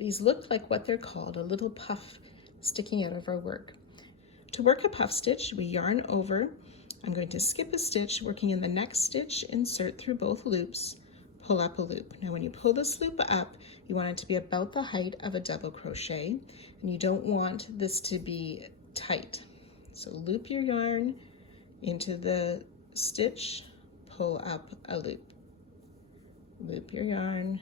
These look like what they're called, a little puff sticking out of our work. To work a puff stitch, we yarn over. I'm going to skip a stitch, working in the next stitch, insert through both loops, pull up a loop. Now when you pull this loop up, you want it to be about the height of a double crochet, and you don't want this to be tight. So loop your yarn into the stitch, pull up a loop. Loop your yarn,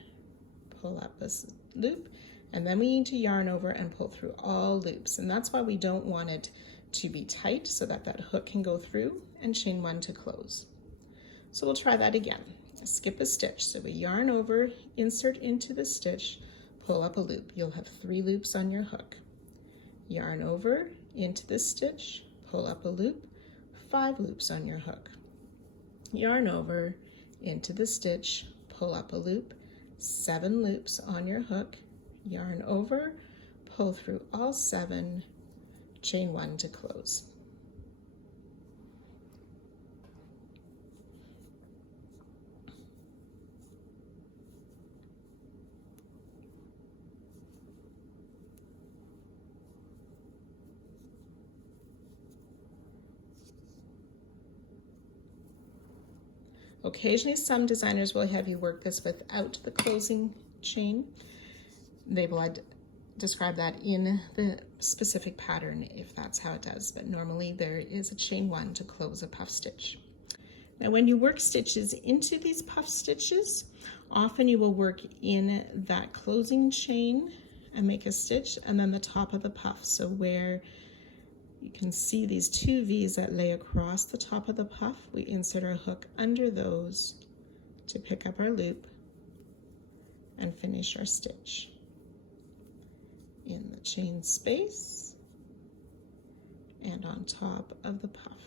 pull up a loop, and then we need to yarn over and pull through all loops. And that's why we don't want it to be tight, so that that hook can go through, and chain 1 to close. So we'll try that again. Skip a stitch. So we yarn over, insert into the stitch, pull up a loop. You'll have 3 loops on your hook. Yarn over into the stitch, pull up a loop, 5 loops on your hook. Yarn over into the stitch, pull up a loop, 7 loops on your hook. Yarn over, pull through all 7, chain 1 to close. Occasionally, some designers will have you work this without the closing chain. They will describe that in the specific pattern if that's how it does, but normally there is a chain 1 to close a puff stitch. Now when you work stitches into these puff stitches, often you will work in that closing chain and make a stitch, and then the top of the puff. So where you can see these 2 V's that lay across the top of the puff, we insert our hook under those to pick up our loop and finish our stitch in the chain space and on top of the puff.